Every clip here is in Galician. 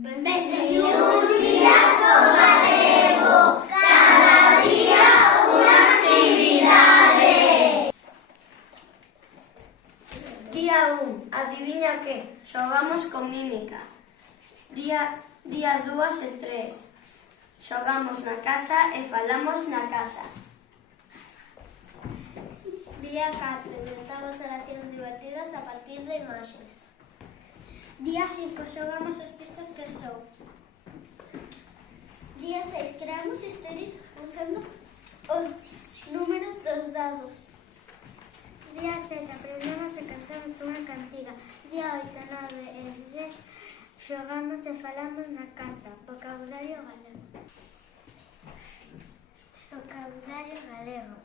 21 días ao galego, cada día unha actividade. Día 1, adiviña que? Xogamos con mímica. Día 2 e 3, xogamos na casa e falamos na casa. Día 4, inventamos oracións divertidas a partir de imaxes. Día 5, xogamos as pistas que son. Día 6, creamos historias usando os números dos dados. Día 7, aprendemos e cantamos unha cantiga. Día 8, 9 e 10, xogamos e falamos na casa. Vocabulario galego. Vocabulario galego.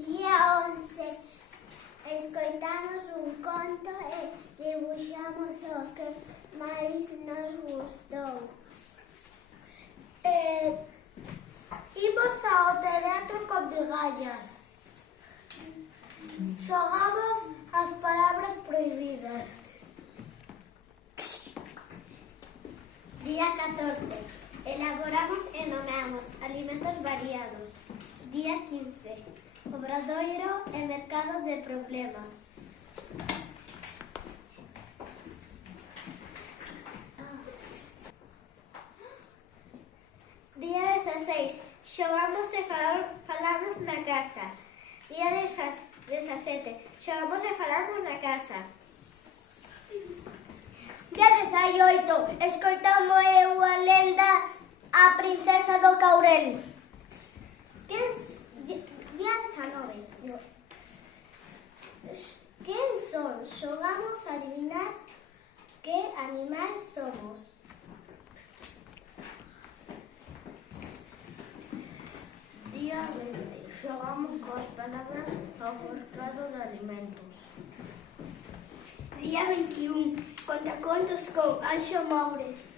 Día 11, escoitamos un conto e dibuixamos o que máis nos gustou. Imos ao teatro con migallas. Xogamos as palabras prohibidas. Día 14, elaboramos e nomeamos alimentos variados. Día 15, obradoiro e mercado de problemas. Día 16, xogamos e falamos na casa. Día 17, xogamos e falamos na casa. Día 18, escoitamos eu a lenda A princesa do Caurel. Día 19, quen son? Xogamos a adivinar que animal somos. Día 20, xogamos coas palabras ao mercado de alimentos. Día 21, contacontos con Anxo Moure.